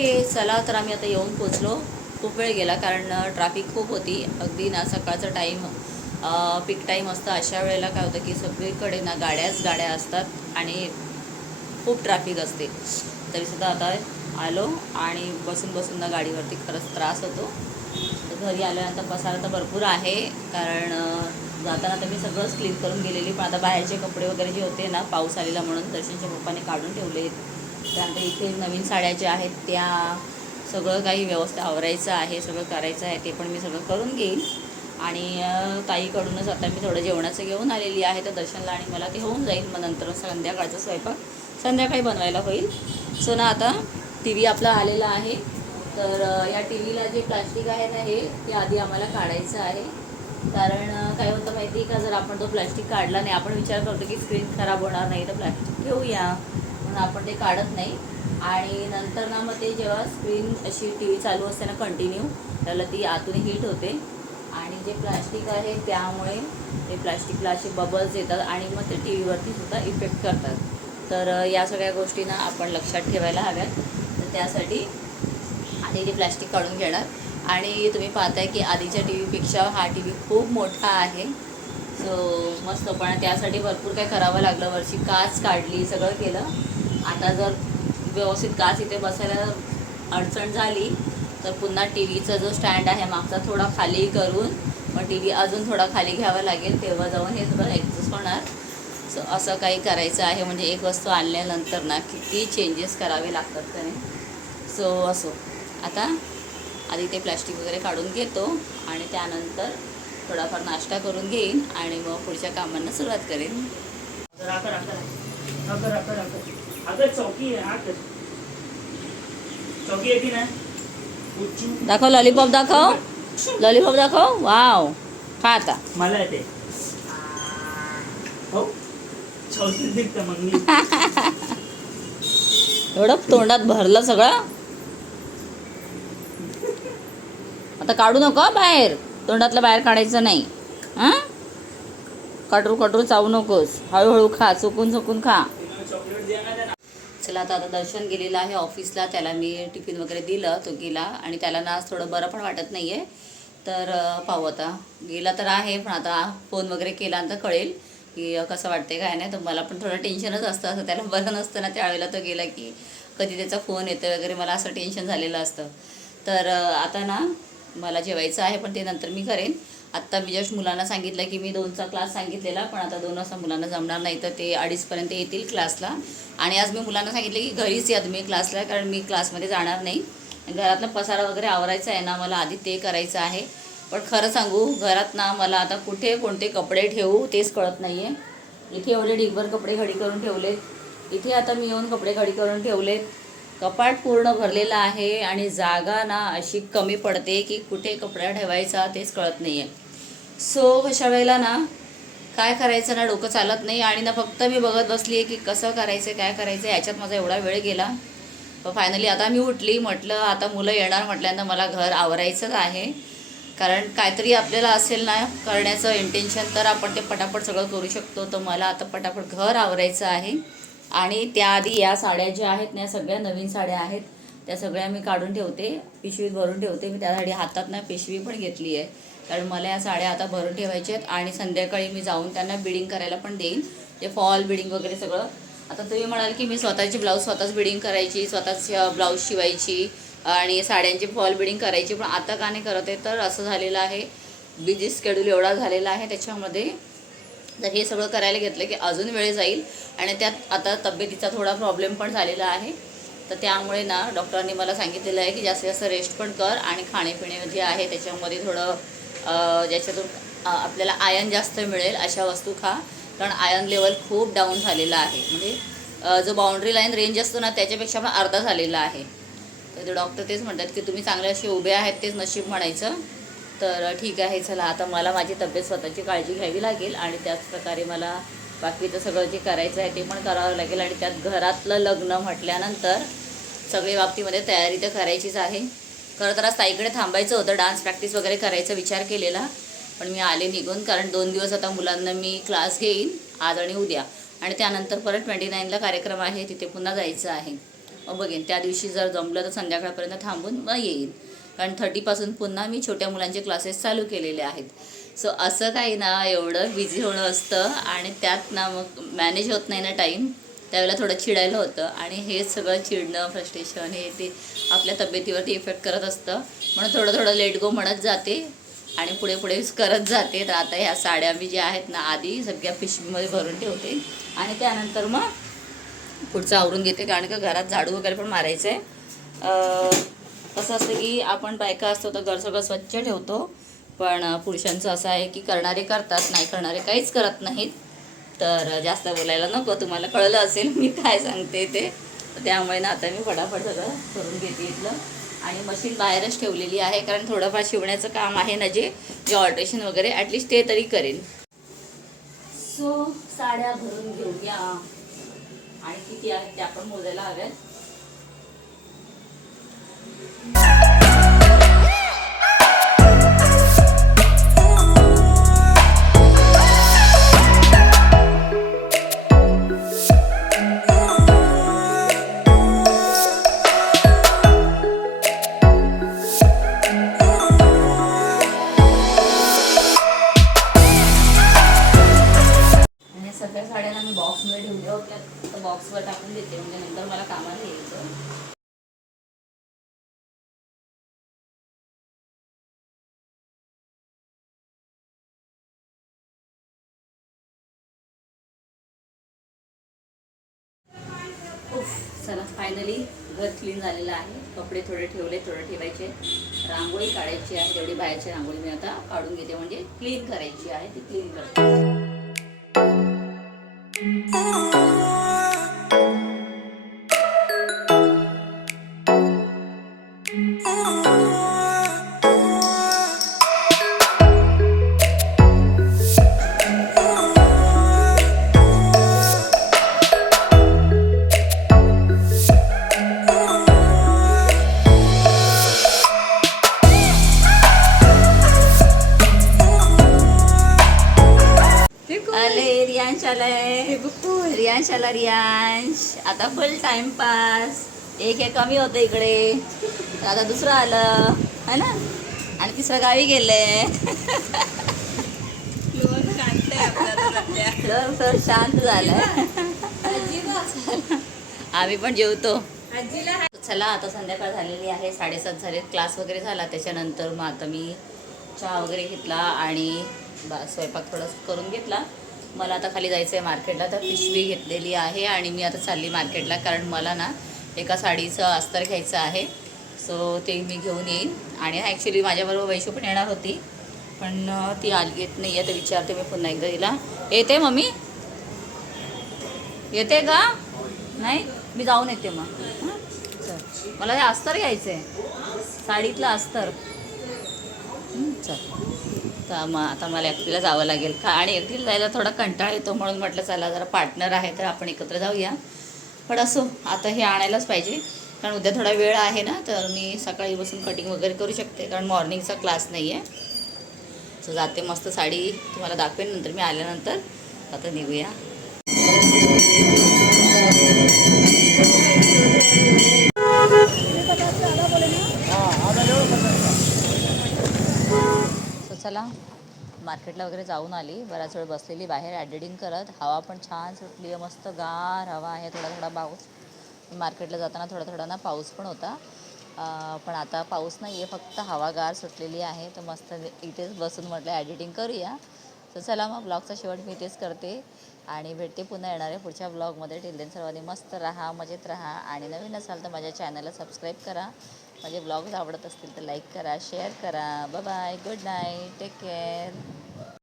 Okay चला तर आम्ही आता येऊन पोचलो. खूप वेळ गेला कारण ट्रॅफिक खूप होती. अगदी ना सकाळचा टाईम पीक टाईम असतं. अशा वेळेला काय होतं की सगळीकडे ना गाड्याच गाड्या असतात आणि खूप ट्रॅफिक असते. तरीसुद्धा आता आलो आणि बसून बसून ना गाडीवरती खरंच त्रास होतो. घरी आल्यानंतर पसारा तर भरपूर आहे कारण जाताना तर मी सगळंच क्लीन करून गेलेली. पण आता बाहेरचे कपडे वगैरे जे होते ना पाऊस आलेला म्हणून दर्शनच्या पप्पाने काढून ठेवले त्यानंतर इथे नवीन साड्या ज्या आहेत त्या सगळं काही व्यवस्था आवरायचं आहे सगळं करायचं आहे ते पण मी सगळं करून घेईन. आणि ताईकडूनच आता मी थोडं जेवणाचं घेऊन आलेली आहे तर दर्शनला आणि मला ते होऊन जाईल. मग नंतर संध्याकाळचा स्वयंपाक संध्याकाळी बनवायला होईल. सो ना आता टी व्ही आपला आलेला आहे. तर या टी व्हीला जे प्लास्टिक आहे ना हे ते आधी आम्हाला काढायचं आहे. कारण काय होतं माहिती आहे का? जर आपण तो प्लास्टिक काढला नाही आपण विचार करतो की स्क्रीन खराब होणार नाही तर प्लास्टिक घेऊया. म्हणून आपण ते काढत नाही. आणि नंतर ना मग ते जेव्हा स्क्रीन अशी टी व्ही चालू असते ना कंटिन्यू त्याला ती आतून हीट होते. आणि जे प्लास्टिक आहे त्यामुळे ते प्लास्टिकला असे बबल्स येतात आणि मग ते टी व्हीवरती सुद्धा इफेक्ट करतात. तर या सगळ्या गोष्टींना आपण लक्षात ठेवायला हव्यात. तर त्यासाठी आधी ते प्लास्टिक काढून घेणार. आणि तुम्ही पाहताय की आधीच्या टी व्हीपेक्षा हा टी व्ही खूप मोठा आहे. सो मस्त पण त्यासाठी भरपूर काय करावं लागलं. वरची काच काढली सगळं केलं. आता जर व्यवस्थित काच इथे बसायला अडचण झाली तर पुन्हा टी व्हीचा जो स्टँड आहे मागचा थोडा खाली करून मग टी व्ही अजून थोडा खाली घ्यावा लागेल तेव्हा जाऊन हे थोडं ॲडजस्ट होणार. सो असं काही करायचं आहे म्हणजे एक वस्तू आणल्यानंतर ना किती चेंजेस करावे लागतात त्याने. सो असो. आता आधी ते प्लॅस्टिक वगैरे काढून घेतो आणि त्यानंतर थोडाफार नाश्ता करून घेईन आणि मग पुढच्या कामांना सुरुवात करेन. अगं चौकी आहे चौकी उच्चू दाखव लॉलीपॉप दाखव. लॉलीपॉप दाखव. वाव खा आता. मला येते हो? मग मी एवढं तोंडात भरलं सगळं. आता काढू नको बाहेर. तोंडातलं बाहेर काढायचं नाही. हां? कटरू कटरू चावू नकोस. हळूहळू खा चुकून चुकून खा. चॉकलेट तर आता आता दर्शन गेलेलं आहे ऑफिसला. त्याला मी टिफिन वगैरे दिलं तो गेला. आणि त्याला ना आज थोडं बरं पण वाटत नाही आहे तर पाहू आता. गेला तर आहे पण आता फोन वगैरे केल्यानंतर कळेल की कसं वाटते काय नाही. तर मला पण थोडं टेन्शनच असतं. असं त्याला बरं नसतं ना त्यावेळेला तो गेला की कधी त्याचा फोन येतो वगैरे मला असं टेन्शन झालेलं असतं. तर आता ना मला जेवायचं आहे पण ते नंतर मी करेन. आत्ता मी जस्ट मुलांना सांगितलं की मी दोनचा क्लास सांगितलेला पण आता दोन वाजता मुलांना जमणार नाही तर ते अडीचपर्यंत येतील क्लासला. आणि आज मी मुलांना सांगितलं की घरीच या तुम्ही क्लासला कारण मी क्लासमध्ये जाणार नाही. घरातला पसारा वगैरे आवरायचा आहे ना मला आधी ते करायचं आहे. पण खरं सांगू घरात ना मला आता कुठे कोणते कपडे ठेवू तेच कळत नाही आहे इथे एवढे डिगभर कपडे घडी करून ठेवलेत. इथे आता मी येऊन कपडे घडी करून ठेवलेत. कपाट पूर्ण भरलेलं आहे आणि जागा ना अशी कमी पडते की कुठे कपडा ठेवायचा तेच कळत नाही आहे सो अशा वेळेला ना काय करायचं ना डोकं चालत नाही आणि ना फक्त मी बघत बसली आहे की कसं करायचं काय करायचं याच्यात माझा एवढा वेळ गेला. फायनली आता मी उठली म्हटलं आता मुलं येणार म्हटल्यानं मला घर आवरायचंच आहे. कारण काहीतरी आपल्याला असेल ना करण्याचं इंटेन्शन तर आपण ते पटापट सगळं करू शकतो. तर मला आता पटापट घर आवरायचं आहे. आणि त्याआधी या साड्या ज्या आहेत ना या सगळ्या नवीन साड्या आहेत त्या सगळ्या मी काढून ठेवते पिशवीत भरून ठेवते. मी त्यासाठी हातात ना पिशवी पण घेतली आहे. कारण मला या साड्या आता भरून ठेवायच्या आहेत आणि संध्याकाळी मी जाऊन त्यांना बिडिंग करायला पण देईन. जे फॉल बिडिंग वगैरे सगळं. आता तुम्ही म्हणाल की मी स्वतःची ब्लाऊज स्वतःच बिडिंग करायची स्वतःच ब्लाऊज शिवायची आणि साड्यांची फॉल बिडिंग करायची. पण आता का नाही करत आहे? तर असं झालेलं आहे. बिझी स्केड्यूल एवढा झालेला आहे. त्याच्यामध्ये तर हे सगळं करायला घेतलं की अजून वेळ जाईल आणि त्यात आता तब्येतीचा थोडा प्रॉब्लेम पण झालेला आहे. तर त्यामुळे ना डॉक्टरांनी मला सांगितलेलं आहे की जास्तीत जास्त रेस्ट पण कर आणि खाणेपिणे जे आहे त्याच्यामध्ये थोडं ज्याच्यातून आपल्याला आयन जास्त मिळेल अशा वस्तू खा. कारण आयन लेवल खूप डाऊन झालेला आहे. म्हणजे जो बाउंड्री लाईन रेंज असतो ना त्याच्यापेक्षा पण अर्धा झालेला आहे. तर डॉक्टर तेच म्हणतात की तुम्ही चांगले असे उभे आहेत तेच नशीब म्हणायचं. तर ठीक आहे चला आता मला माझी तब्येत स्वतःची काळजी घ्यावी लागेल आणि त्याच प्रकारे मला बाकीचं सगळं जे करायचं आहे ते पण करावं लागेल आणि त्यात घरातलं लग्न म्हटल्यानंतर सगळी बाबतीमध्ये तयारी तर करायचीच आहे. खरं तर आज ताईकडे थांबायचं होतं डान्स प्रॅक्टिस वगैरे करायचा विचार केलेला पण मी आले निघून कारण दोन दिवस आता मुलांना मी क्लास घेईन आज आणि उद्या. आणि त्यानंतर परत ट्वेंटी नाईनला कार्यक्रम आहे तिथे पुन्हा जायचं आहे. मग बघेन त्या दिवशी जर जमलं तर संध्याकाळपर्यंत थांबून मग येईन. कारण थर्टीपासून पुन्हा मी छोट्या मुलांचे क्लासेस चालू केलेले आहेत. सो असं काही ना एवढं बिझी होणं असतं आणि त्यात ना मग मॅनेज होत नाही ना टाईम त्यावेळेला थोडं चिडायला होतं आणि हे सगळं चिडणं फ्रस्ट्रेशन हे ते आपल्या तब्येतीवरती इफेक्ट करत असतं. म्हणून थोडं थोडं लेट गो म्हणत जाते आणि पुढे पुढे करत जाते. तर आता ह्या साड्या मी ज्या आहेत ना आधी सगळ्या पिशवीमध्ये भरून ठेवते आणि त्यानंतर मग पुढचं आवरून घेते. कारण का घरात झाडू वगैरे पण मारायचं आहे कसं असतं की आपण बायका असतो तर घर सगळं स्वच्छ ठेवतो. पण पुरुषांचं असं आहे की करणारे करतात नाही करणारे काहीच करत नाहीत. तर जास्त बोलायला नको तुम्हाला कळलं असेल मी काय सांगते ते. त्यामुळे ना आता मी फटाफट सगळं करून घेते इथलं. आणि मशीन बाहेरच ठेवलेली आहे कारण थोडंफार शिवण्याचं काम आहे ना जे जे ऑल्ट्रेशन वगैरे ॲटलिस्ट ते तरी करेन. सो साड्या भरून घेऊया. आणि किती आहेत त्या आपण मोजायला हव्यात? सगळ्या साड्यांना मी बॉक्समध्ये ठेवल्या होत्या तर बॉक्सवर टाकून देते. म्हणजे नंतर मला कामाला यायचं फायनली घर क्लीन झालेलं आहे. कपडे थोडे ठेवले थोडे ठेवायचे. रांगोळी काढायची आहे. तेवढी बाहेरची रांगोळी मी आता काढून घेते. म्हणजे क्लीन करायची आहे ती क्लीन करते. Oh. oh, oh. रियांश आलाय. रियांश आला रियांश. आता फुल टाइमपास एक एक कमी होतं इकडे. आता दुसरं आलं. है ना? आणि तिसरं गावी गेले. तर शांत झालंय आम्ही पण जेवतो. चला आता संध्याकाळ झालेली आहे. साडेसात झाले क्लास वगैरे झाला. त्याच्यानंतर मग आता मी चहा वगैरे घेतला आणि बा स्वयंपाक थोडा करून घेतला. मला आता खाली जायचं आहे मार्केटला तर पिशवी घेतलेली आहे आणि मी आता चालली मार्केटला कारण मला ना एका साडीचं अस्तर घ्यायचं आहे. सो ते मी घेऊन येईन. आणि ॲक्च्युली माझ्याबरोबर वैशू पण येणार होती पण ती आली येत नाही आहे तर विचारते मी पुन्हा एकदा तिला येते मम्मी? येते का? नाही मी जाऊन येते मग. चल. मला हे अस्तर घ्यायचं आहे साडीतलं अस्तर. चल. तर मग आता मला एकटीला जावं लागेल. का आणि एकटीला जायला थोडा कंटाळा येतो म्हणून म्हटलं चला जरा पार्टनर आहे तर आपण एकत्र जाऊया. पण असो आता हे आणायलाच पाहिजे. कारण उद्या थोडा वेळ आहे ना तर मी सकाळी बसून कटिंग वगैरे करू शकते. कारण मॉर्निंगचा क्लास नाही आहे सो जाते मस्त साडी तुम्हाला दाखवेन नंतर मी आल्यानंतर. आता निघूया सो चला मार्केटला वगैरे जाऊन आली. बराच वेळ बसलेली बाहेर ॲडिटिंग करत. हवा पण छान सुटली आहे मस्त गार हवा आहे थोडा थोडा पाऊस. मार्केटला जाताना थोडा थोडा ना पाऊस पण होता. पण आता पाऊस नाही आहे फक्त हवा गार सुटलेली आहे. तर मस्त इथेच बसून म्हटलं ॲडिटिंग करूया. तर चला मग ब्लॉगचा शेवट मी इथेच करते. आणि भेटते पुन्हा येणाऱ्या पुढच्या ब्लॉगमध्ये. टिल देन सर्वांनी मस्त राहा मजेत राहा. आणि नवीन असाल तर माझ्या चॅनलला सबस्क्राईब करा. माझे ब्लॉग्स आवडत असतील तर लाईक करा शेअर करा. Bye good night take care